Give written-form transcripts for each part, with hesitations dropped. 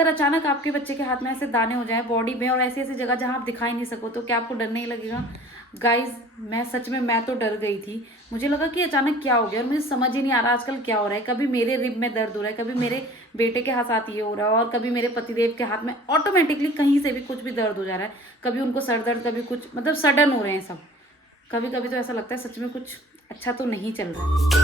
अगर अचानक आपके बच्चे के हाथ में ऐसे दाने हो जाए बॉडी में और ऐसी ऐसी जगह जहां आप दिखाई नहीं सको, तो क्या आपको डर नहीं लगेगा? गाइज मैं सच में, मैं तो डर गई थी। मुझे लगा कि अचानक क्या हो गया, और मुझे समझ ही नहीं आ रहा आजकल क्या हो रहा है। कभी मेरे रिब में दर्द हो रहा है, कभी मेरे बेटे के साथ ये हो रहा है, और कभी मेरे पतिदेव के हाथ में ऑटोमेटिकली कहीं से भी कुछ भी दर्द हो जा रहा है। कभी उनको सर दर्द, कभी कुछ, मतलब सडन हो रहे हैं सब। कभी कभी तो ऐसा लगता है सच में कुछ अच्छा तो नहीं चल रहा है।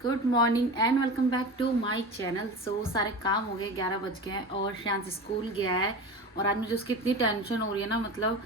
Good morning and welcome back to my channel. So सारे काम हो गए, 11 बज गए हैं और श्रेयांश स्कूल गया है। और आज मुझे उसकी इतनी टेंशन हो रही है ना, मतलब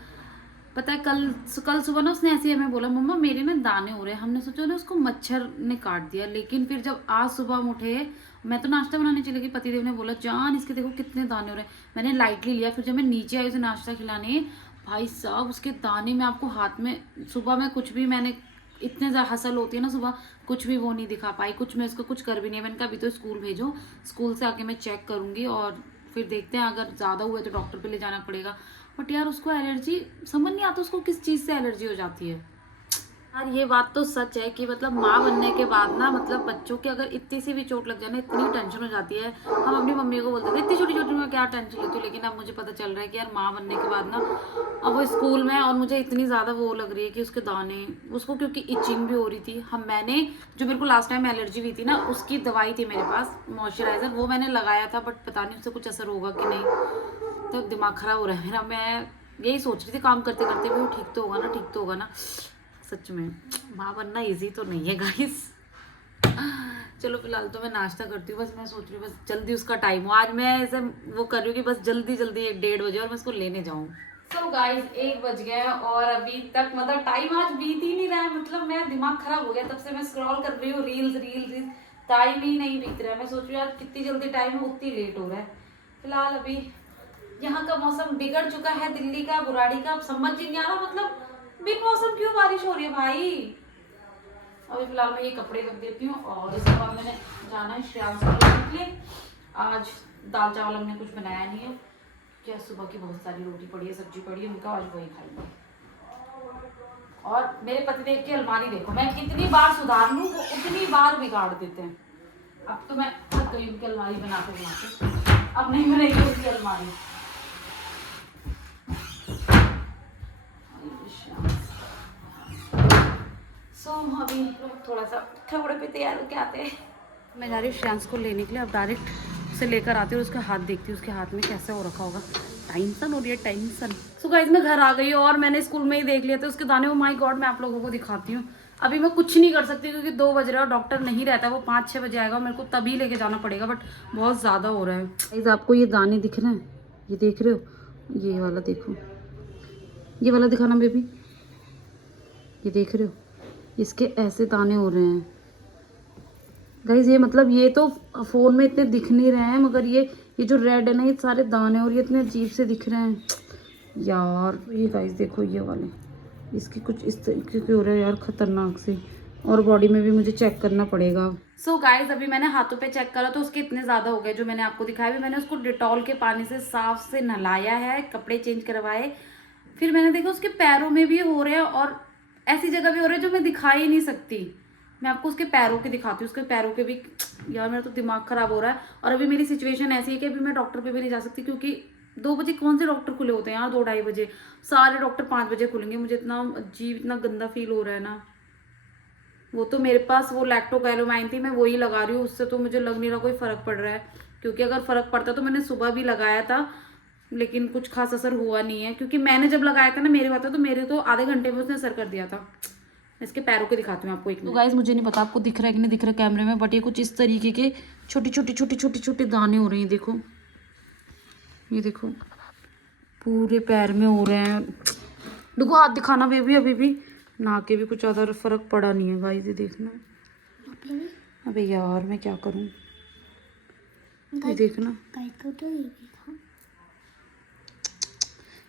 पता है कल सुबह ना उसने ऐसे ही हमें बोला, मम्मा मेरे ना दाने हो रहे हैं। हमने सोचा ना उसको मच्छर ने काट दिया, लेकिन फिर जब आज सुबह हम उठे, मैं तो नाश्ता बनाने चली गई, पतिदेव ने बोला जान इसके देखो कितने दाने हो रहे हैं। मैंने लाइटली लिया, फिर जब मैं नीचे आई उसे नाश्ता खिलाने, भाई साहब उसके दाने में आपको हाथ में, सुबह में कुछ भी मैंने इतने ज़्यादा हसल होती है ना सुबह, कुछ भी वो नहीं दिखा पाई, कुछ मैं इसको कुछ कर भी नहीं। मैंने कहा अभी तो स्कूल भेजो, स्कूल से आके मैं चेक करूंगी और फिर देखते हैं, अगर ज़्यादा हुआ है तो डॉक्टर पे ले जाना पड़ेगा। बट यार उसको एलर्जी, समझ नहीं आता उसको किस चीज़ से एलर्जी हो जाती है। यार ये बात तो सच है कि मतलब माँ बनने के बाद ना, मतलब बच्चों के अगर इतनी सी भी चोट लग जाए ना, इतनी टेंशन हो जाती है। हम अपनी मम्मी को बोलते थे इतनी छोटी छोटी में क्या टेंशन लेती हूँ, लेकिन अब मुझे पता चल रहा है कि यार माँ बनने के बाद ना, अब वो स्कूल में, और मुझे इतनी ज़्यादा वो लग रही है कि उसके दाने, उसको क्योंकि इचिंग भी हो रही थी। मैंने जो मेरे को लास्ट टाइम एलर्जी हुई थी ना, उसकी दवाई थी मेरे पास, मॉइस्चराइजर, वो मैंने लगाया था, बट पता नहीं उससे कुछ असर होगा कि नहीं। तो दिमाग खराब हो रहा है मेरा। मैं यही सोच रही थी काम करते करते भी, वो ठीक तो होगा ना, ठीक तो होगा ना। सच में माँ बनना इजी तो नहीं है गाइस। चलो फिलहाल तो मैं नाश्ता करती हूँ, बस मैं सोच रही हूँ बस जल्दी उसका टाइम हो। आज मैं ऐसे वो कर रही हूँ कि बस जल्दी जल्दी 1-1:30 बजे और मैं उसको लेने जाऊँ। सो गाइस 1 बज गए और अभी तक मतलब टाइम आज बीत ही नहीं रहा है। मतलब मैं, दिमाग खराब हो गया, तब से मैं स्क्रॉल कर रही हूँ रील्स रील्स रील्स, टाइम ही नहीं बीत रहा है। मैं सोच रही हूँ यार कितनी जल्दी टाइम है, उतनी लेट हो रहा है। फिलहाल अभी यहाँ का मौसम बिगड़ चुका है, दिल्ली का, बुराड़ी का, समझ ही नहीं आ रहा मतलब बिन मौसम क्यों बारिश हो रही है भाई। अभी फिलहाल मैं ये कपड़े रख देती हूँ और इसके बाद मैंने जाना है श्रेयांश को लेने के लिए। आज दाल चावल हमने कुछ बनाया नहीं है, क्या सुबह की बहुत सारी रोटी पड़ी है, सब्जी पड़ी है, उनका आज वही खाएंगे। और मेरे पतिदेव की अलमारी देखो, मैं कितनी बार सुधार लूँ वो उतनी बार बिगाड़ देते हैं। अब तो मैं थक गई उनकी अलमारी बनाते बनाते, अब नहीं बनेगी उनकी अलमारी। अभी थोड़ा सा कपड़े पे तैयार होके आते हैं। मैं जा रही हूँ श्रेयांश को लेने के लिए। अब डायरेक्ट उसे लेकर आती हूँ और उसका हाथ देखती हूँ, उसके हाथ में कैसे हो रखा होगा। टेंशन हो रही है, टेंशन। सो गाइस मैं घर आ गई हूँ और मैंने स्कूल में ही देख लिया था उसके दाने। ओ माय गॉड, मैं आप लोगों को दिखाती हूँ। अभी मैं कुछ नहीं कर सकती क्योंकि 2 बज रहा है और डॉक्टर नहीं रहता, वो 5-6 बजे आएगा, मेरे को तभी लेके जाना पड़ेगा। बट बहुत ज़्यादा हो रहा है गाइस। आपको ये दाने दिख रहे हैं, ये देख रहे हो, ये वाला देखो, ये वाला दिखाना बेबी, ये देख रहे हो, इसके ऐसे दाने हो रहे हैं गाइज। ये मतलब ये तो फोन में इतने दिख नहीं रहे हैं, मगर ये जो रेड है ना, ये सारे दाने, और ये इतने अजीब से दिख रहे हैं यार। ये गाइज देखो, ये वाले, इसकी कुछ इस तरीके के हो रहे हैं यार, खतरनाक से। और बॉडी में भी मुझे चेक करना पड़ेगा। सो गाइज अभी मैंने हाथों पे चेक करा तो उसके इतने ज़्यादा हो गए जो मैंने आपको दिखाया भी। मैंने उसको डिटॉल के पानी से साफ से नहलाया है, कपड़े चेंज करवाए। फिर मैंने देखा उसके पैरों में भी हो रहे हैं और ऐसी जगह भी हो रहे हैं जो मैं दिखा ही नहीं सकती। मैं आपको उसके पैरों के दिखाती हूँ, उसके पैरों के भी। यार मेरा तो दिमाग खराब हो रहा है। और अभी मेरी सिचुएशन ऐसी है कि अभी मैं डॉक्टर पे भी नहीं जा सकती क्योंकि 2 बजे कौन से डॉक्टर खुले होते हैं यार, 2-2:30 बजे। सारे डॉक्टर 5 बजे खुलेंगे। मुझे इतना अजीब, इतना गंदा फील हो रहा है ना। वो तो मेरे पास वो लैक्टोकैलोमाइन थी, मैं वही लगा रही हूँ, उससे तो मुझे लग नहीं रहा कोई फर्क पड़ रहा है। क्योंकि अगर फर्क पड़ता तो मैंने सुबह भी लगाया था, लेकिन कुछ खास असर हुआ नहीं है। क्योंकि मैंने जब लगाया था ना, मेरे बात तो मेरे तो आधे घंटे में उसने असर कर दिया था। इसके पैरों के दिखाती हूँ आपको एक। तो गाइस मुझे नहीं पता आपको दिख रहा है कि नहीं दिख रहा है कैमरे में, बट ये कुछ इस तरीके के छोटी छोटी छोटी छोटी छोटे दाने हो रहे हैं। देखो, ये देखो, पूरे पैर में हो रहे हैं। देखो हाथ दिखाना बेबी, अभी भी ना के भी कुछ ज़्यादा फर्क पड़ा नहीं है गाइस, ये देखना। अबे यार मैं क्या करूँ, ये देखना।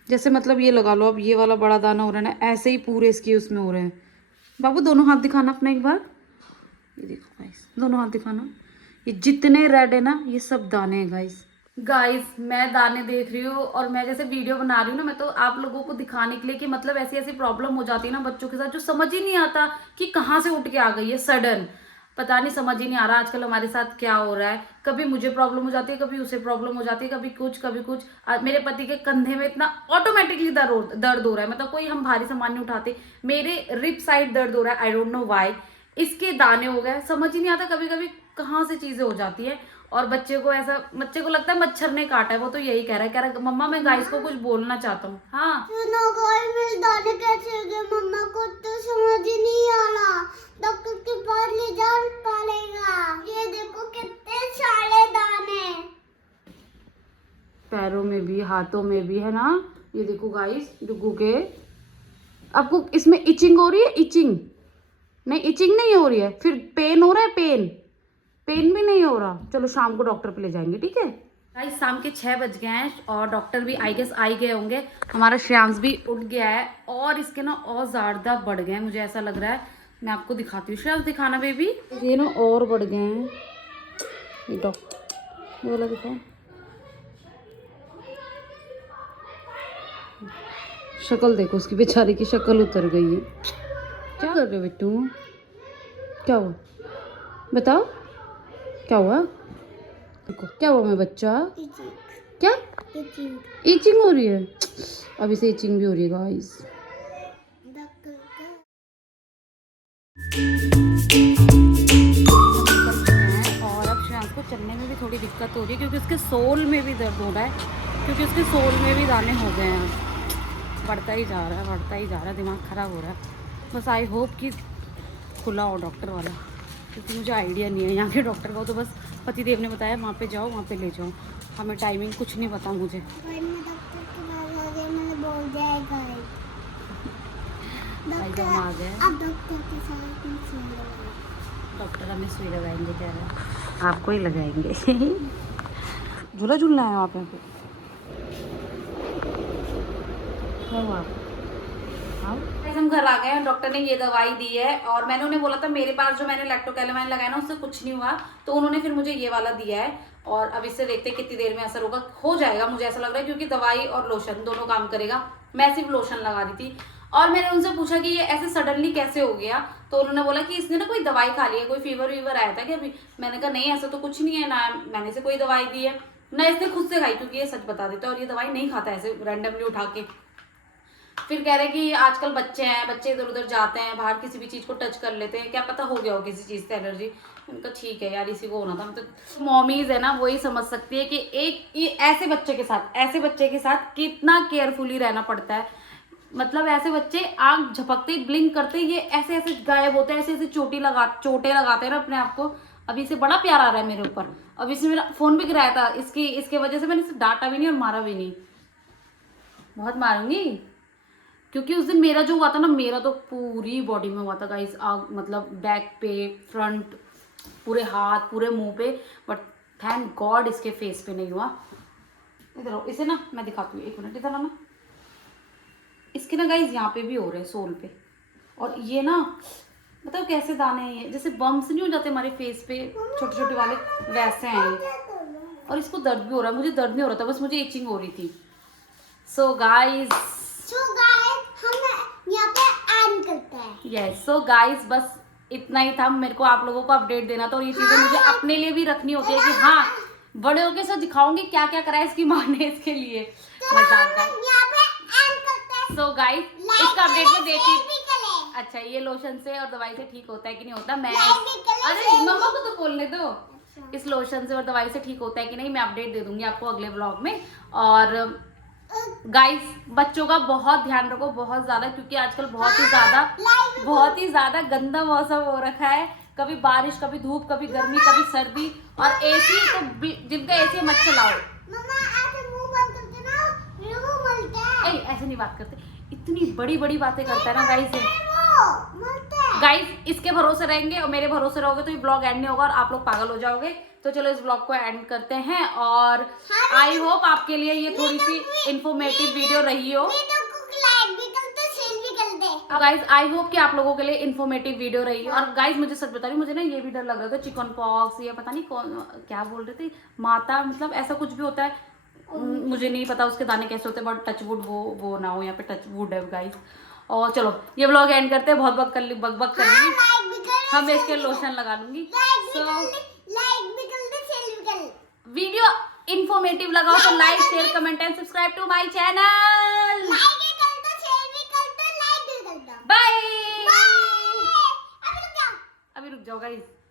जैसे मतलब ये लगा लो, अब ये वाला बड़ा दाना हो रहा है ना, ऐसे ही पूरे इसकी उसमें हो रहे हैं। बाबू दोनों हाथ दिखाना अपना एक बार, ये देखो गाइस, दोनों हाथ दिखाना। ये जितने रेड है ना, ये सब दाने हैं गाइस। गाइस मैं दाने देख रही हूँ और मैं जैसे वीडियो बना रही हूँ ना, मैं तो आप लोगों को दिखाने के लिए कि मतलब ऐसी ऐसी प्रॉब्लम हो जाती है ना बच्चों के साथ, जो समझ ही नहीं आता कि कहाँ से उठ के आ गई है सडन। पता नहीं, समझ ही नहीं आ रहा आजकल हमारे साथ क्या हो रहा है। कभी मुझे प्रॉब्लम हो जाती है, कभी उसे प्रॉब्लम हो जाती है, कभी कुछ कभी कुछ। मेरे पति के कंधे में इतना ऑटोमेटिकली दर्द हो रहा है, मतलब कोई हम भारी सामान नहीं उठाते, मेरे रिप साइड दर्द हो रहा है, आई डोंट नो व्हाई। इसके दाने हो गए, समझ ही नहीं आता कभी कभी कहाँ से चीजें हो जाती है। और बच्चे को लगता है मच्छर ने काटा है, वो तो यही कह रहा है मम्मा मैं गाइस को कुछ बोलना चाहता हूँ। हाँ सुनो गाइस, मेरे दाने कैसे हो गए? मम्मा को तो समझ ही नहीं आ रहा। डॉक्टर के पास ले जाना पड़ेगा। ये देखो कितने सारे दाने। पैरों में भी, हाथों में भी है ना। ये देखो गाइस डुगू के। आपको इसमें इचिंग हो रही है? इचिंग नहीं, इचिंग नहीं हो रही है, फिर पेन हो रहा है? पेन भी नहीं हो रहा। चलो शाम को डॉक्टर पे ले जाएंगे, ठीक है गाइस। शाम के 6 बज गए हैं और डॉक्टर भी आई गेस आ ही गए होंगे। हमारा श्रेयांश भी उठ गया है और इसके ना और ज्यादा बढ़ गए हैं, मुझे ऐसा लग रहा है। मैं आपको दिखाती हूँ, श्रेयांश दिखाना बेबी। ये ना और बढ़ गए हैं। ये डॉक्टर, ये वाला दिखाओ। शक्ल देखो उसकी, बेचारी की शक्ल उतर गई है। क्या कर रहे हो बिट्टू? क्या हुआ बताओ, क्या हुआ? देखो क्या हुआ मेरा बच्चा? क्या इचिंग हो रही है? अभी से इचिंग भी हो रही है गाइस। और अब श्रेयांश को चलने में भी थोड़ी दिक्कत हो रही है क्योंकि उसके सोल में भी दर्द हो रहा है, क्योंकि उसके सोल में भी दाने हो गए हैं। बढ़ता ही जा रहा है, दिमाग ख़राब हो रहा है। बस आई होप कि खुला हो डॉक्टर वाला, क्योंकि मुझे आइडिया नहीं है यहाँ के डॉक्टर का। तो बस पतिदेव ने बताया वहाँ पे जाओ, वहाँ पे ले जाओ। हमें टाइमिंग कुछ नहीं पता मुझे। आ गए डॉक्टर, हमें सुई लगाएंगे कह रहे हैं। आपको ही लगाएंगे। झूला झूलना है आप यहाँ पे? क्या हुआ आपको? हम घर आ गए हैं, डॉक्टर ने ये दवाई दी है और मैंने उन्हें बोला था मेरे पास जो मैंने लैक्टोकैलामाइन लगाया ना उससे कुछ नहीं हुआ, तो उन्होंने फिर मुझे ये वाला दिया है। और अब इससे देखते हैं कितनी देर में असर होगा। हो जाएगा मुझे ऐसा लग रहा है, क्योंकि दवाई और लोशन दोनों काम करेगा। मैं सिर्फ लोशन लगा रही थी और मैंने उनसे पूछा कि ये ऐसे सडनली कैसे हो गया, तो उन्होंने बोला कि इसने ना कोई दवाई खा ली है, कोई फीवर आया था क्या अभी? मैंने कहा नहीं ऐसा तो कुछ नहीं है ना, मैंने से कोई दवाई दी है ना इसने खुद से खाई, क्योंकि ये सच बता देता है और ये दवाई नहीं खाता ऐसे रैंडमली उठा के। फिर कह रहे कि आजकल बच्चे हैं, बच्चे इधर उधर जाते हैं बाहर, किसी भी चीज को टच कर लेते हैं, क्या पता हो गया हो किसी चीज से एलर्जी। उनका ठीक है यार, इसी को होना था। मतलब मॉमीज है ना, वही समझ सकती है कि एक ऐसे बच्चे के साथ कितना केयरफुली रहना पड़ता है। मतलब ऐसे बच्चे आंख झपकते ब्लिंक करते ये ऐसे ऐसे गायब होते हैं, ऐसे ऐसे चोटें लगाते हैं ना अपने आप को। अभी से बड़ा प्यार आ रहा है मेरे ऊपर। अभी से मेरा फोन भी गिराया था इसके वजह से, मैंने इसे डांटा भी नहीं और मारा भी नहीं। बहुत मारूंगी, क्योंकि उस दिन मेरा जो हुआ था ना, मेरा तो पूरी बॉडी में हुआ था गाइस आग, मतलब बैक पे, फ्रंट, पूरे हाथ, पूरे मुंह पे। बट थैंक गॉड इसके फेस पे नहीं हुआ। इधर आओ, इसे ना मैं दिखाती हूँ, एक मिनट इधर आना। इसके ना गाइस यहाँ पे भी हो रहे हैं, सोल पे। और ये ना मतलब कैसे दाने हैं ये, जैसे बम्स नहीं हो जाते हमारे फेस पे छोटे छोटे वाले, वैसे हैं ये। और इसको दर्द भी हो रहा है, मुझे दर्द नहीं हो रहा था, बस मुझे इचिंग हो रही थी। सो गाइस हम यहाँ पे एंड करते हैं। यस, सो गाइस बस इतना ही था, मेरे को आप लोगों को अपडेट देना था। और ये चीजें मुझे अपने लिए भी रखनी होती है कि हाँ, बड़े होके सब दिखाऊंगी क्या क्या करा है इसकी माँ ने इसके लिए। मजाक का। सो गाइस इसका अपडेट में देती। अच्छा, ये लोशन से और दवाई से ठीक होता है कि नहीं होता, मैं अरे मम्मा को तो बोलने दो। इस लोशन से और दवाई से ठीक होता है कि नहीं, मैं अपडेट दे दूंगी आपको अगले व्लॉग में। और गाइस बच्चों का बहुत ध्यान रखो, बहुत ज्यादा, क्योंकि आजकल बहुत ही ज्यादा गंदा मौसम हो रखा है। कभी बारिश, कभी धूप, कभी गर्मी, कभी सर्दी। और एसी तो जिनका एसी मत चलाओ। ऐसे नहीं बात करते, इतनी बड़ी बड़ी बातें करता है ना गाइस। इसके भरोसे रहेंगे और मेरे भरोसे रहोगे तो ये ब्लॉग एंड नहीं होगा और आप लोग पागल हो जाओगे। तो चलो इस ब्लॉग को एंड करते हैं और आई होप आपके लिए ये थोड़ी सी इंफॉर्मेटिव वीडियो रही हो। गाइस आई होप कि आप लोगों के लिए इंफॉर्मेटिव वीडियो रही हो। और गाइस मुझे सच बता रही हूँ, मुझे ना ये भी डर लग रहा था चिकन पॉक्स या पता नहीं कौन क्या बोल रहे थे, माता, मतलब ऐसा कुछ भी होता है, मुझे नहीं पता उसके दाने कैसे होते हैं। बट टच वुड वो ना हो, यहाँ पे टच वुड है गाइस। और चलो ये व्लॉग एंड करते हैं, बहुत बक कर ली। हमेशा लोशन लगा लूंगी। लाइक भी कर दे, शेयर भी कर। वीडियो इंफॉर्मेटिव लगाओ तो like share comment and subscribe to my channel. Like भी कर दो, शेयर भी कर दो, लाइक भी कर दो। बाय। बाय। अभी रुक जाओ। अभी रुक जाओ गाइस।